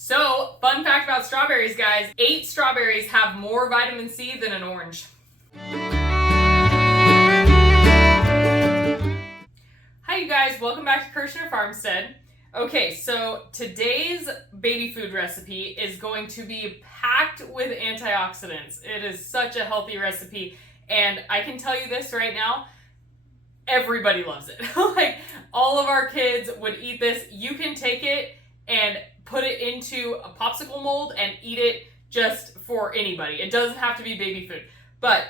So, fun fact about strawberries, guys. 8 strawberries have more vitamin C than an orange. Hi, you guys. Welcome back to Kirshner FarmStead. Okay, so today's baby food recipe is going to be packed with antioxidants. It is such a healthy recipe, and I can tell you this right now, everybody loves it. Like, all of our kids would eat this. You can take it and put it into a popsicle mold and eat it just for anybody. It doesn't have to be baby food. But,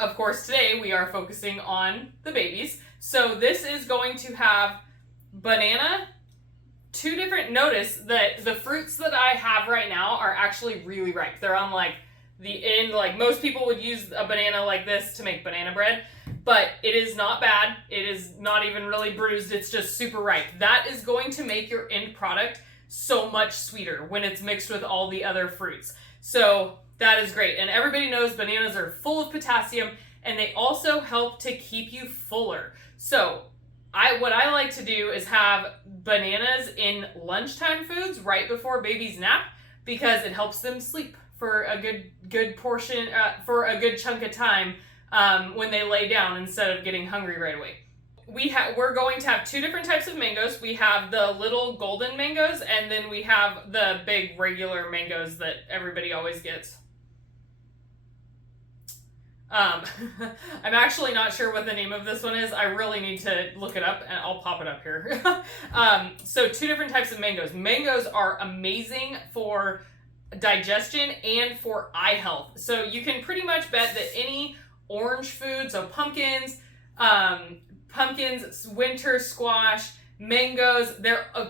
of course, today we are focusing on the babies. So this is going to have banana, notice that the fruits that I have right now are actually really ripe. They're on like the end, like most people would use a banana like this to make banana bread, but it is not bad. It is not even really bruised. It's just super ripe. That is going to make your end product so much sweeter when it's mixed with all the other fruits. So that is great. And everybody knows bananas are full of potassium, and they also help to keep you fuller. So what I like to do is have bananas in lunchtime foods right before babies nap, because it helps them sleep for a good portion, for a good chunk of time when they lay down instead of getting hungry right away. We're going to have 2 different types of mangoes. We have the little golden mangoes, and then we have the big regular mangoes that everybody always gets. I'm actually not sure what the name of this one is. I really need to look it up, and I'll pop it up here. So 2 different types of mangoes. Mangoes are amazing for digestion and for eye health. So you can pretty much bet that any orange food, so pumpkins, winter squash, mangoes,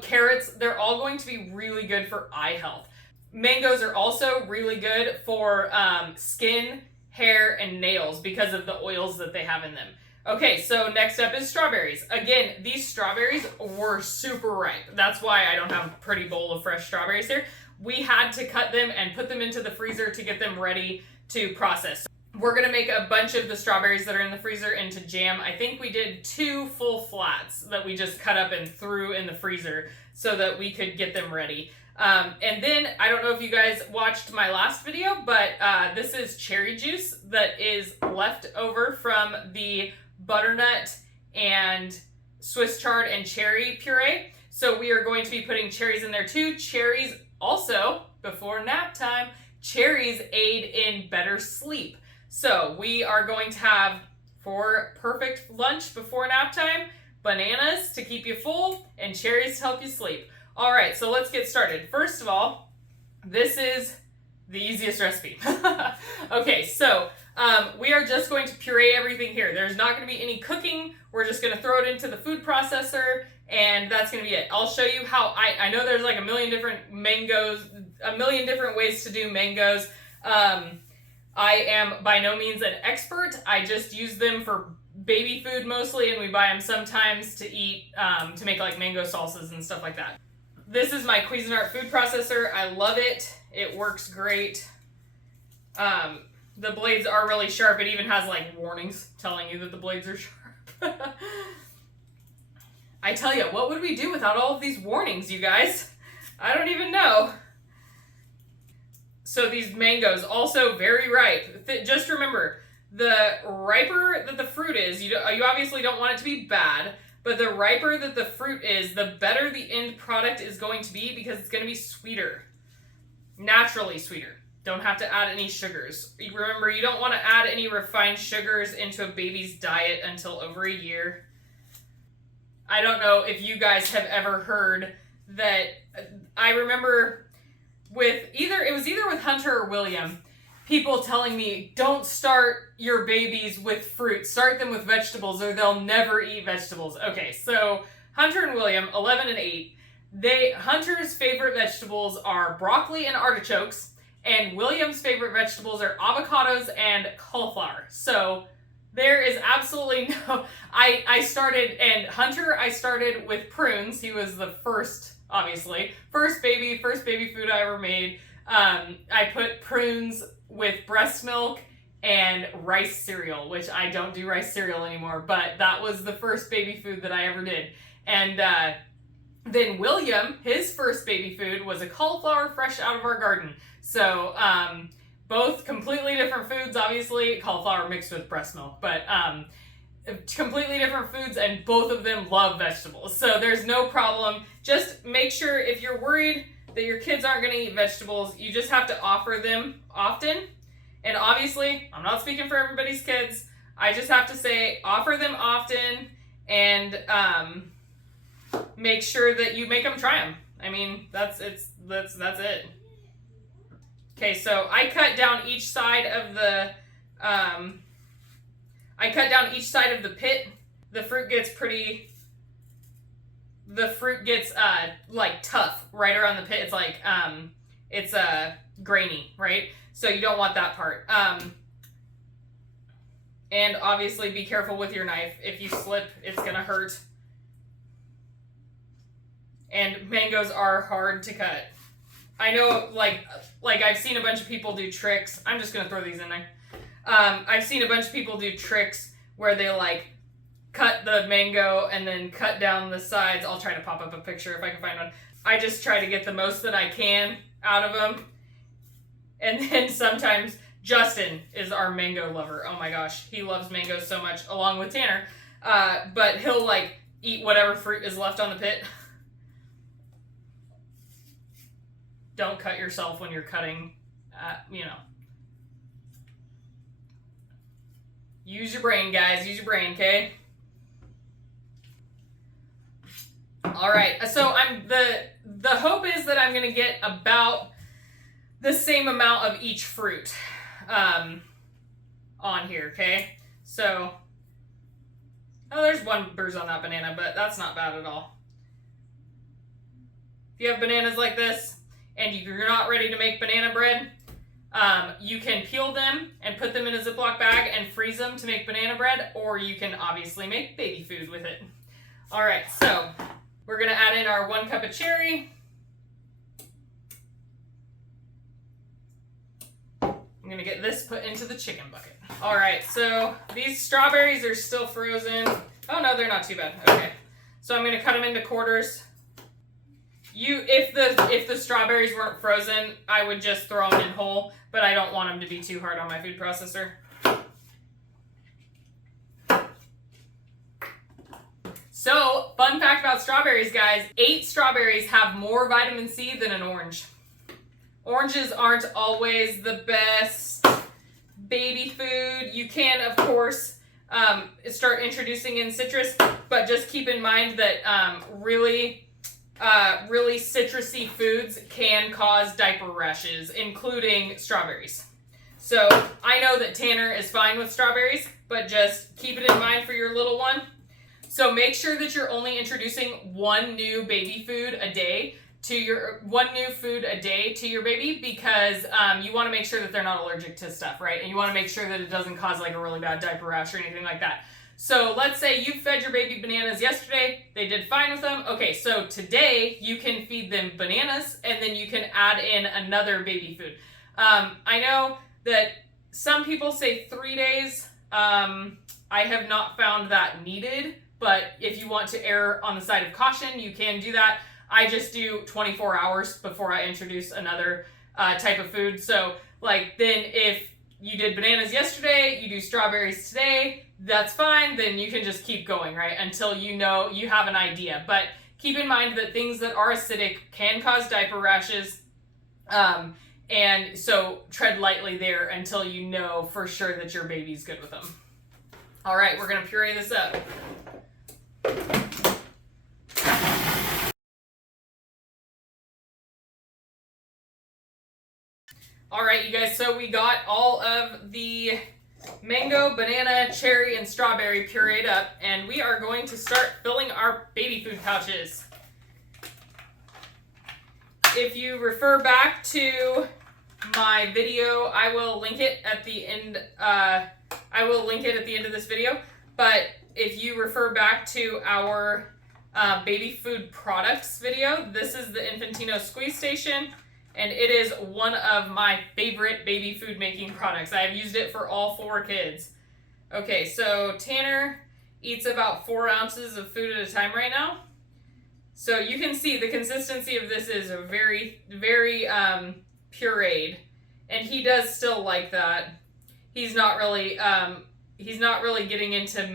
carrots, they're all going to be really good for eye health. Mangoes are also really good for skin, hair, and nails because of the oils that they have in them. Okay, so next up is strawberries. Again, these strawberries were super ripe. That's why I don't have a pretty bowl of fresh strawberries here. We had to cut them and put them into the freezer to get them ready to process. We're gonna make a bunch of the strawberries that are in the freezer into jam. I think we did 2 full flats that we just cut up and threw in the freezer so that we could get them ready. And then, I don't know if you guys watched my last video, but this is cherry juice that is left over from the butternut and Swiss chard and cherry puree. So we are going to be putting cherries in there too. Cherries also, before nap time, cherries aid in better sleep. So we are going to have, for perfect lunch before nap time, bananas to keep you full and cherries to help you sleep. All right, so let's get started. First of all, this is the easiest recipe. Okay, so we are just going to puree everything here. There's not going to be any cooking. We're just going to throw it into the food processor, and that's going to be it. I'll show you how I know there's like a million different ways to do mangoes. I am by no means an expert. I just use them for baby food mostly, and we buy them sometimes to eat, to make like mango salsas and stuff like that. This is my Cuisinart food processor. I love it. It works great. The blades are really sharp. It even has like warnings telling you that the blades are sharp. I tell you, what would we do without all of these warnings, you guys? I don't even know. So these mangoes, also very ripe. Just remember, the riper that the fruit is, you obviously don't want it to be bad, but the riper that the fruit is, the better the end product is going to be, because it's going to be sweeter. Naturally sweeter. Don't have to add any sugars. Remember, you don't want to add any refined sugars into a baby's diet until over a year. I don't know if you guys have ever heard that. I remember it was either with Hunter or William, people telling me, don't start your babies with fruit. Start them with vegetables or they'll never eat vegetables. Okay, so Hunter and William, 11 and 8, Hunter's favorite vegetables are broccoli and artichokes, and William's favorite vegetables are avocados and cauliflower. So there is absolutely no... I started with prunes. He was the first, obviously. First baby food I ever made. I put prunes with breast milk and rice cereal, which I don't do rice cereal anymore, but that was the first baby food that I ever did. And Then William, his first baby food was a cauliflower fresh out of our garden. So both completely different foods, obviously, cauliflower mixed with breast milk, but completely different foods, and both of them love vegetables. So there's no problem. Just make sure, if you're worried that your kids aren't going to eat vegetables, you just have to offer them often. And obviously, I'm not speaking for everybody's kids. I just have to say, offer them often, and make sure that you make them try them. I mean, that's it. Okay, so I cut down each side of the pit. The fruit gets like tough right around the pit. It's like it's grainy, right? So you don't want that part. And obviously be careful with your knife. If you slip, it's gonna hurt. And mangoes are hard to cut. I know, like I've seen a bunch of people do tricks. I'm just gonna throw these in there. I've seen a bunch of people do tricks where they like cut the mango and then cut down the sides. I'll try to pop up a picture if I can find one. I just try to get the most that I can out of them. And then sometimes Justin is our mango lover. Oh my gosh, he loves mangoes so much, along with Tanner. But he'll like eat whatever fruit is left on the pit. Don't cut yourself when you're cutting, Use your brain, guys. Use your brain, okay? All right. So the hope is that I'm gonna get about the same amount of each fruit on here, okay? So, there's one bruise on that banana, but that's not bad at all. If you have bananas like this and you're not ready to make banana bread, you can peel them and put them in a Ziploc bag and freeze them to make banana bread, or you can obviously make baby food with it. All right, so we're gonna add in our 1 cup of cherry. I'm gonna get this put into the chicken bucket. All right, so these strawberries are still frozen. Oh no, they're not too bad. Okay, so I'm gonna cut them into quarters. If the strawberries weren't frozen, I would just throw them in whole, but I don't want them to be too hard on my food processor. So, fun fact about strawberries, guys. 8 strawberries have more vitamin C than an orange. Oranges aren't always the best baby food. You can, of course, start introducing in citrus, but just keep in mind that really citrusy foods can cause diaper rashes, including strawberries. So I know that Tanner is fine with strawberries, but just keep it in mind for your little one. So make sure that you're only introducing one new baby food a day to your baby, because you want to make sure that they're not allergic to stuff, right? And you want to make sure that it doesn't cause like a really bad diaper rash or anything like that. So let's say you fed your baby bananas yesterday, they did fine with them. Okay, so today you can feed them bananas, and then you can add in another baby food. I know that some people say 3 days. I have not found that needed, but if you want to err on the side of caution, you can do that. I just do 24 hours before I introduce another type of food. So like then if you did bananas yesterday, you do strawberries today, that's fine. Then you can just keep going, right? Until you have an idea. But keep in mind that things that are acidic can cause diaper rashes. And so tread lightly there until you know for sure that your baby's good with them. All right, we're gonna puree this up. All right, you guys, so we got all of the mango, banana, cherry, and strawberry pureed up, and we are going to start filling our baby food pouches. If you refer back to my video, I will link it at the end. Of this video. But if you refer back to our baby food products video, this is the Infantino Squeeze Station, and it is one of my favorite baby food making products. I have used it for all 4 kids. Okay, so Tanner eats about 4 ounces of food at a time right now. So you can see the consistency of this is very, very pureed, and he does still like that. He's not really getting into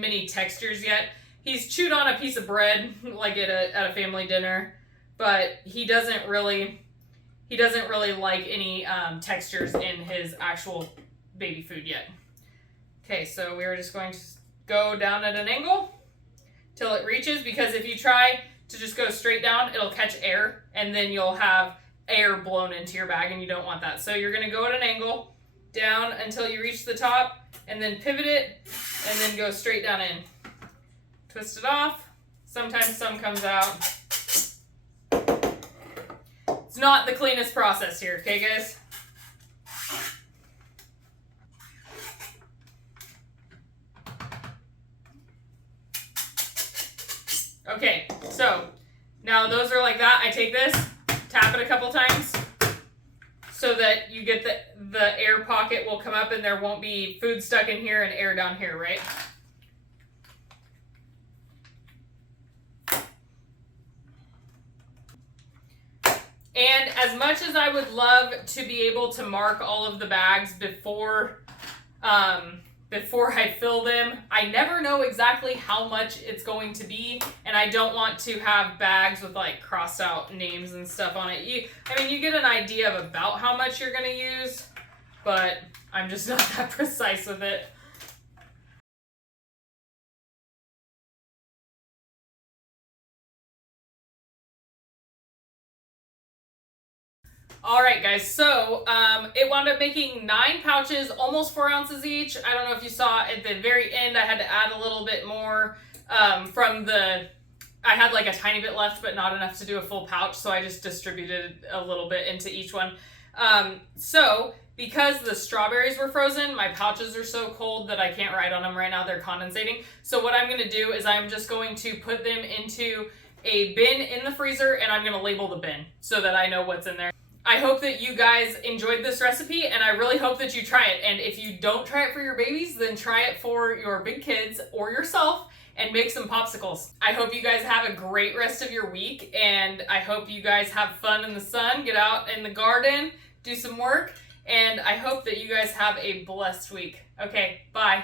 many textures yet. He's chewed on a piece of bread like at a family dinner, but he doesn't really like any textures in his actual baby food yet. Okay, so we're just going to go down at an angle till it reaches, because if you try to just go straight down, it'll catch air and then you'll have air blown into your bag, and you don't want that. So you're going to go at an angle down until you reach the top, and then pivot it and then go straight down in. Twist it off. Sometimes some comes out. It's not the cleanest process here, okay guys? Okay, so now those are like that. I take this, tap it a couple times so that you get the air pocket will come up and there won't be food stuck in here and air down here, right? And as much as I would love to be able to mark all of the bags before I fill them, I never know exactly how much it's going to be, and I don't want to have bags with like crossed out names and stuff on it. You get an idea of about how much you're going to use, but I'm just not that precise with it. All right, guys, so it wound up making 9 pouches, almost 4 ounces each. I don't know if you saw at the very end, I had to add a little bit more I had like a tiny bit left, but not enough to do a full pouch, so I just distributed a little bit into each one. So because the strawberries were frozen, my pouches are so cold that I can't write on them right now. They're condensating. So what I'm going to do is I'm just going to put them into a bin in the freezer, and I'm going to label the bin so that I know what's in there. I hope that you guys enjoyed this recipe, and I really hope that you try it. And if you don't try it for your babies, then try it for your big kids or yourself and make some popsicles. I hope you guys have a great rest of your week, and I hope you guys have fun in the sun, get out in the garden, do some work, and I hope that you guys have a blessed week. Okay, bye.